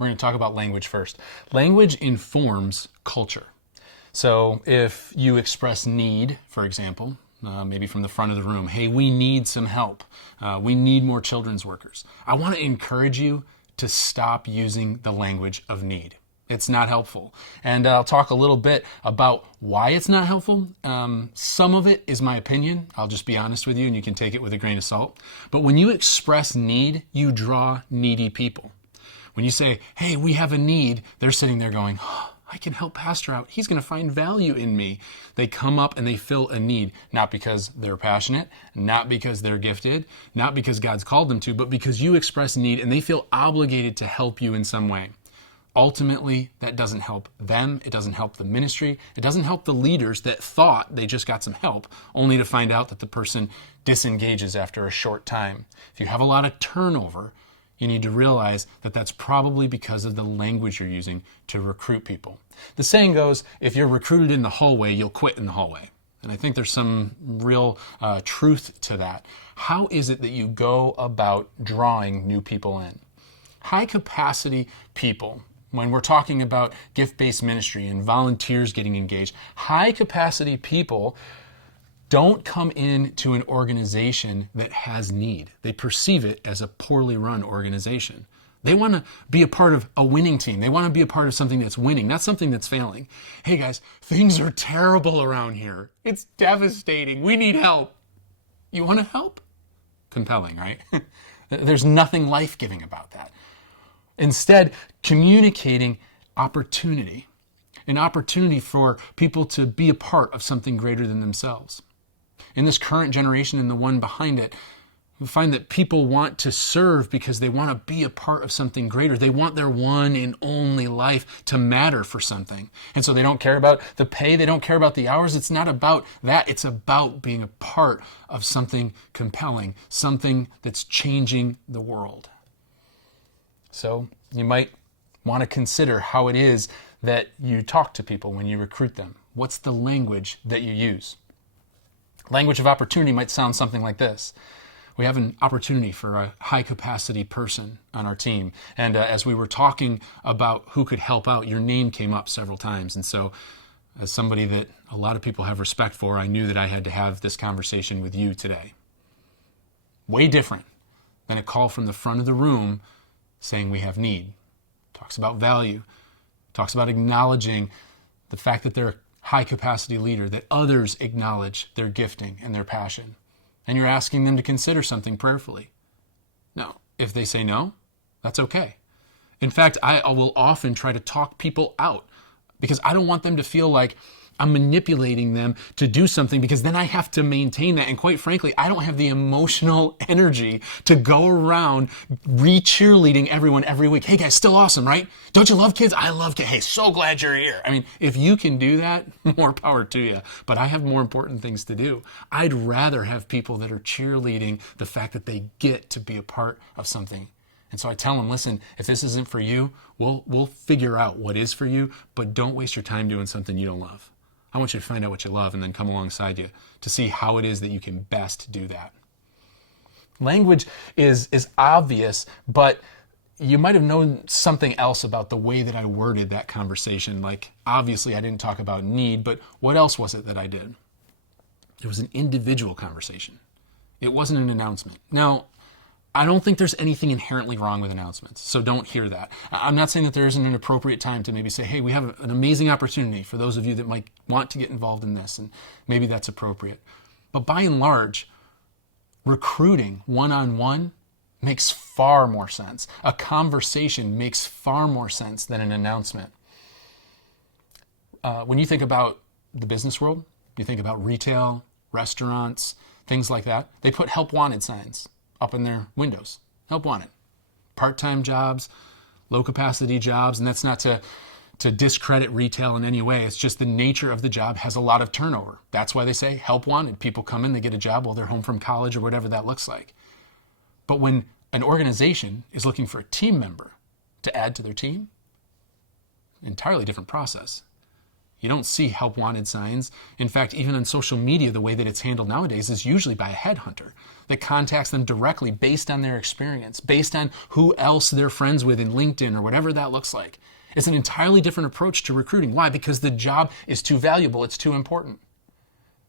We're going to talk about language first. Language informs culture. So if you express need, for example, maybe from the front of the room, hey, we need some help. We need more children's workers. I want to encourage you to stop using the language of need. It's not helpful. And I'll talk a little bit about why it's not helpful. Some of it is my opinion. I'll just be honest with you, and you can take it with a grain of salt. But when you express need, you draw needy people. When you say, hey, we have a need, they're sitting there going, oh, I can help Pastor out. He's going to find value in me. They come up and they fill a need, not because they're passionate, not because they're gifted, not because God's called them to, but because you express need and they feel obligated to help you in some way. Ultimately, that doesn't help them. It doesn't help the ministry. It doesn't help the leaders that thought they just got some help, only to find out that the person disengages after a short time. If you have a lot of turnover, you need to realize that that's probably because of the language you're using to recruit people. The saying goes, if you're recruited in the hallway, you'll quit in the hallway. And I think there's some real truth to that. How is it that you go about drawing new people in? High capacity people, when we're talking about gift-based ministry and volunteers getting engaged, high capacity people don't come into an organization that has need. They perceive it as a poorly run organization. They want to be a part of a winning team. They want to be a part of something that's winning, not something that's failing. Hey guys, things are terrible around here. It's devastating. We need help. You want to help? Compelling, right? There's nothing life-giving about that. Instead, communicating opportunity, an opportunity for people to be a part of something greater than themselves. In this current generation and the one behind it, we find that people want to serve because they want to be a part of something greater. They want their one and only life to matter for something. And so they don't care about the pay. They don't care about the hours. It's not about that. It's about being a part of something compelling, something that's changing the world. So you might want to consider how it is that you talk to people when you recruit them. What's the language that you use? Language of opportunity might sound something like this. We have an opportunity for a high capacity person on our team. And as we were talking about who could help out, your name came up several times. And so as somebody that a lot of people have respect for, I knew that I had to have this conversation with you today. Way different than a call from the front of the room saying we have need. Talks about value. Talks about acknowledging the fact that they're a high capacity leader, that others acknowledge their gifting and their passion. And you're asking them to consider something prayerfully. No, if they say no, that's okay. In fact, I will often try to talk people out because I don't want them to feel like I'm manipulating them to do something because then I have to maintain that. And quite frankly, I don't have the emotional energy to go around re-cheerleading everyone every week. Hey guys, still awesome, right? Don't you love kids? I love kids. Hey, so glad you're here. I mean, if you can do that, more power to you. But I have more important things to do. I'd rather have people that are cheerleading the fact that they get to be a part of something. And so I tell them, listen, if this isn't for you, we'll figure out what is for you, but don't waste your time doing something you don't love. I want you to find out what you love and then come alongside you to see how it is that you can best do that. Language is obvious, but you might have known something else about the way that I worded that conversation. Like, obviously, I didn't talk about need, but what else was it that I did? It was an individual conversation. It wasn't an announcement. Now, I don't think there's anything inherently wrong with announcements, so don't hear that. I'm not saying that there isn't an appropriate time to maybe say, hey, we have an amazing opportunity for those of you that might want to get involved in this, and maybe that's appropriate. But by and large, recruiting one-on-one makes far more sense. A conversation makes far more sense than an announcement. When you think about the business world, you think about retail, restaurants, things like that, they put help wanted signs up in their windows. Help wanted. Part-time jobs, low-capacity jobs, and that's not to discredit retail in any way. It's just the nature of the job has a lot of turnover. That's why they say help wanted. People come in, they get a job while they're home from college or whatever that looks like. But when an organization is looking for a team member to add to their team, entirely different process. You don't see help wanted signs. In fact, even on social media, the way that it's handled nowadays is usually by a headhunter that contacts them directly based on their experience, based on who else they're friends with in LinkedIn or whatever that looks like. It's an entirely different approach to recruiting. Why? Because the job is too valuable. It's too important.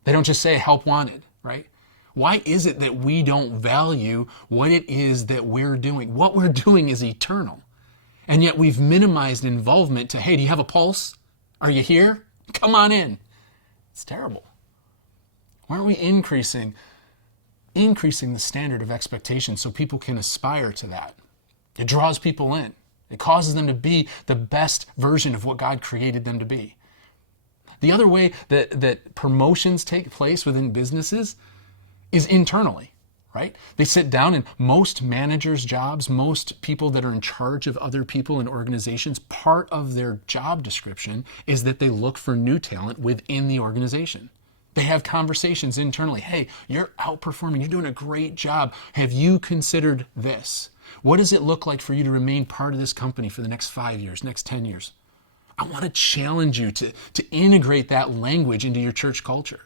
They don't just say help wanted, right? Why is it that we don't value what it is that we're doing? What we're doing is eternal. And yet we've minimized involvement to, hey, do you have a pulse? Are you here? Come on in. It's terrible. Why aren't we increasing the standard of expectation so people can aspire to that? It draws people in. It causes them to be the best version of what God created them to be. The other way that promotions take place within businesses is internally, right? They sit down, and most managers' jobs, most people that are in charge of other people in organizations, part of their job description is that they look for new talent within the organization. They have conversations internally. Hey, you're outperforming. You're doing a great job. Have you considered this? What does it look like for you to remain part of this company for the next 5 years, next 10 years? I want to challenge you to integrate that language into your church culture,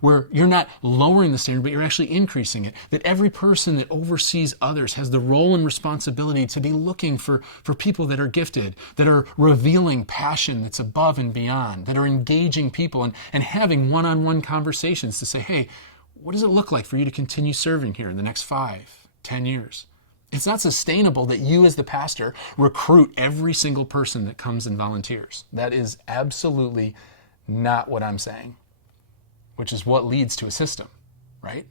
where you're not lowering the standard, but you're actually increasing it. That every person that oversees others has the role and responsibility to be looking for people that are gifted, that are revealing passion that's above and beyond, that are engaging people and having one-on-one conversations to say, hey, what does it look like for you to continue serving here in the next 5, 10 years? It's not sustainable that you as the pastor recruit every single person that comes and volunteers. That is absolutely not what I'm saying, which is what leads to a system, right?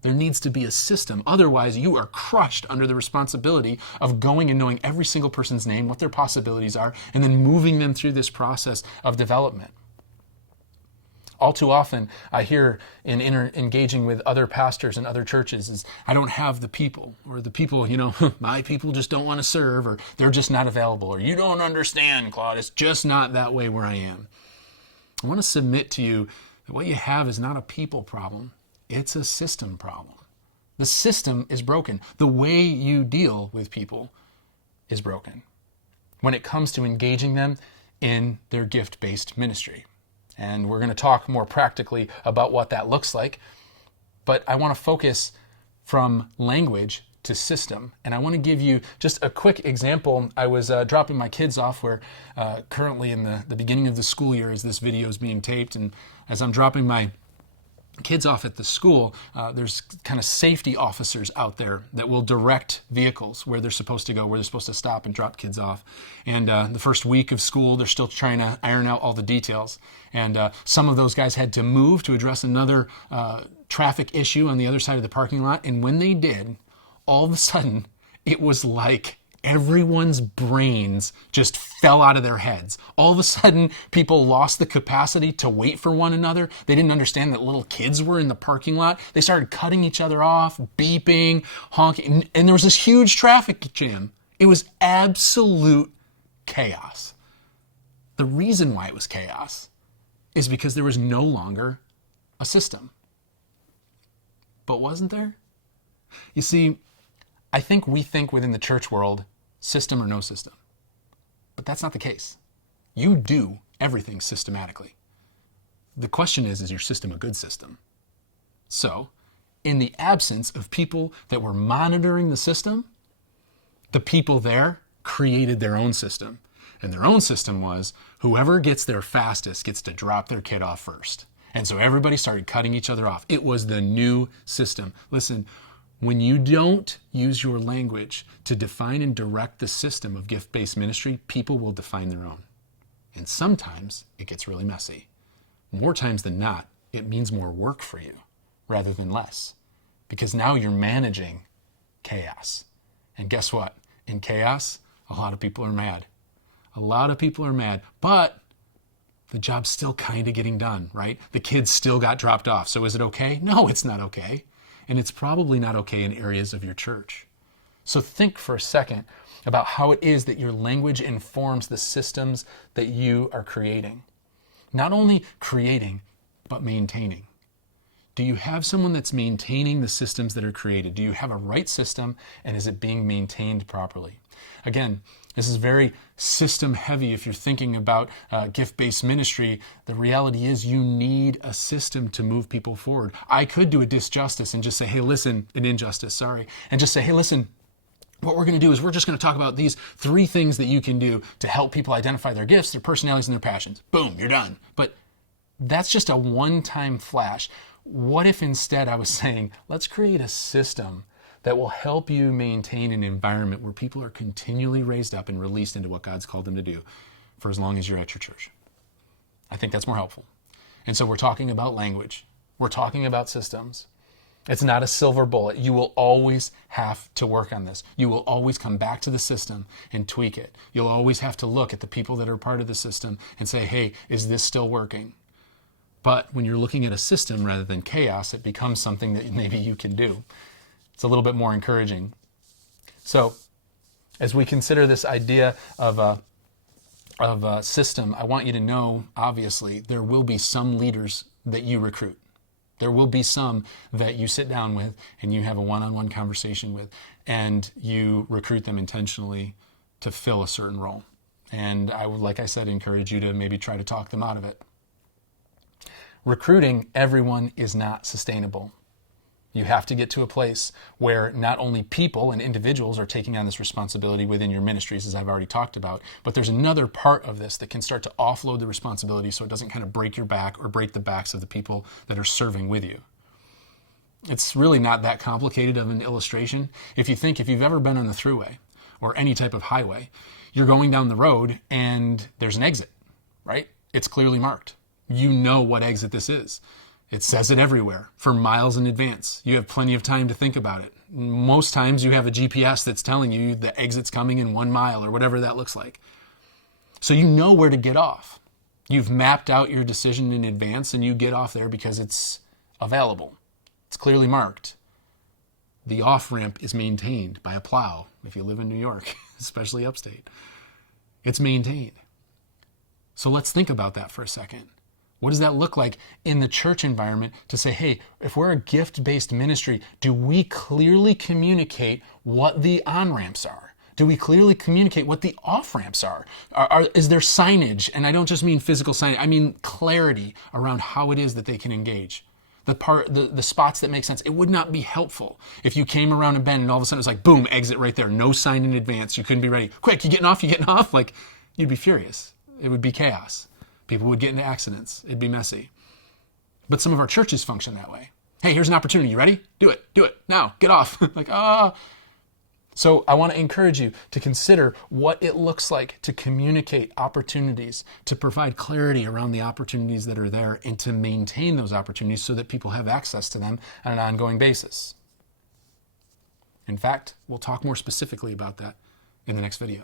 There needs to be a system. Otherwise, you are crushed under the responsibility of going and knowing every single person's name, what their possibilities are, and then moving them through this process of development. All too often, I hear in engaging with other pastors and other churches is, I don't have the people, or the people, my people just don't want to serve, or they're just not available, or you don't understand, Claude, it's just not that way where I am. I want to submit to you that what you have is not a people problem, it's a system problem. The system is broken. The way you deal with people is broken when it comes to engaging them in their gift-based ministry. And we're going to talk more practically about what that looks like. But I want to focus from language to system. And I want to give you just a quick example. I was dropping my kids off where currently in the beginning of the school year as this video is being taped. And as I'm dropping my kids off at the school, there's kind of safety officers out there that will direct vehicles where they're supposed to go, where they're supposed to stop and drop kids off. And the first week of school, they're still trying to iron out all the details. And some of those guys had to move to address another traffic issue on the other side of the parking lot. And when they did, all of a sudden, it was like everyone's brains just fell out of their heads. All of a sudden, people lost the capacity to wait for one another. They didn't understand that little kids were in the parking lot. They started cutting each other off, beeping, honking, and there was this huge traffic jam. It was absolute chaos. The reason why it was chaos is because there was no longer a system. But wasn't there? You see, I think we think within the church world, system or no system. But that's not the case. You do everything systematically. The question is your system a good system? So, in the absence of people that were monitoring the system, the people there created their own system. And their own system was, whoever gets there fastest gets to drop their kid off first. And so everybody started cutting each other off. It was the new system. Listen, when you don't use your language to define and direct the system of gift-based ministry, people will define their own. And sometimes it gets really messy. More times than not, it means more work for you rather than less. Because now you're managing chaos. And guess what? In chaos, a lot of people are mad. A lot of people are mad, but the job's still kind of getting done, right? The kids still got dropped off. So is it okay? No, it's not okay. And it's probably not okay in areas of your church. So think for a second about how it is that your language informs the systems that you are creating. Not only creating, but maintaining. Do you have someone that's maintaining the systems that are created? Do you have a right system, and is it being maintained properly? Again, This is very system heavy if you're thinking about gift-based ministry. The reality is you need a system to move people forward. I could do a disjustice and just say, hey, listen, an injustice, sorry, and just say, hey, listen, what we're going to do is we're just going to talk about these 3 things that you can do to help people identify their gifts, their personalities, and their passions. Boom, you're done. But that's just a one-time flash. What if instead I was saying, let's create a system that will help you maintain an environment where people are continually raised up and released into what God's called them to do for as long as you're at your church? I think that's more helpful. And so we're talking about language. We're talking about systems. It's not a silver bullet. You will always have to work on this. You will always come back to the system and tweak it. You'll always have to look at the people that are part of the system and say, hey, is this still working? But when you're looking at a system rather than chaos, it becomes something that maybe you can do. It's a little bit more encouraging. So as we consider this idea of a system, I want you to know, obviously, there will be some leaders that you recruit. There will be some that you sit down with and you have a one-on-one conversation with, and you recruit them intentionally to fill a certain role. And I would, like I said, encourage you to maybe try to talk them out of it. Recruiting everyone is not sustainable. You have to get to a place where not only people and individuals are taking on this responsibility within your ministries, as I've already talked about, but there's another part of this that can start to offload the responsibility so it doesn't kind of break your back or break the backs of the people that are serving with you. It's really not that complicated of an illustration. If you've ever been on the thruway or any type of highway, you're going down the road and there's an exit, right? It's clearly marked. You know what exit this is. It says it everywhere for miles in advance. You have plenty of time to think about it. Most times you have a GPS that's telling you the exit's coming in 1 mile or whatever that looks like. So you know where to get off. You've mapped out your decision in advance and you get off there because it's available. It's clearly marked. The off-ramp is maintained by a plow if you live in New York, especially upstate. It's maintained. So let's think about that for a second. What does that look like in the church environment to say, hey, if we're a gift-based ministry, do we clearly communicate what the on-ramps are? Do we clearly communicate what the off-ramps are? Is there signage? And I don't just mean physical signage. I mean clarity around how it is that they can engage. The spots that make sense. It would not be helpful if you came around a bend and all of a sudden it was like, boom, exit right there. No sign in advance. You couldn't be ready. Quick, you getting off? You getting off? Like, you'd be furious. It would be chaos. People would get into accidents. It'd be messy. But some of our churches function that way. Hey, here's an opportunity. You ready? Do it. Do it. Now. Get off. So I want to encourage you to consider what it looks like to communicate opportunities, to provide clarity around the opportunities that are there, and to maintain those opportunities so that people have access to them on an ongoing basis. In fact, we'll talk more specifically about that in the next video.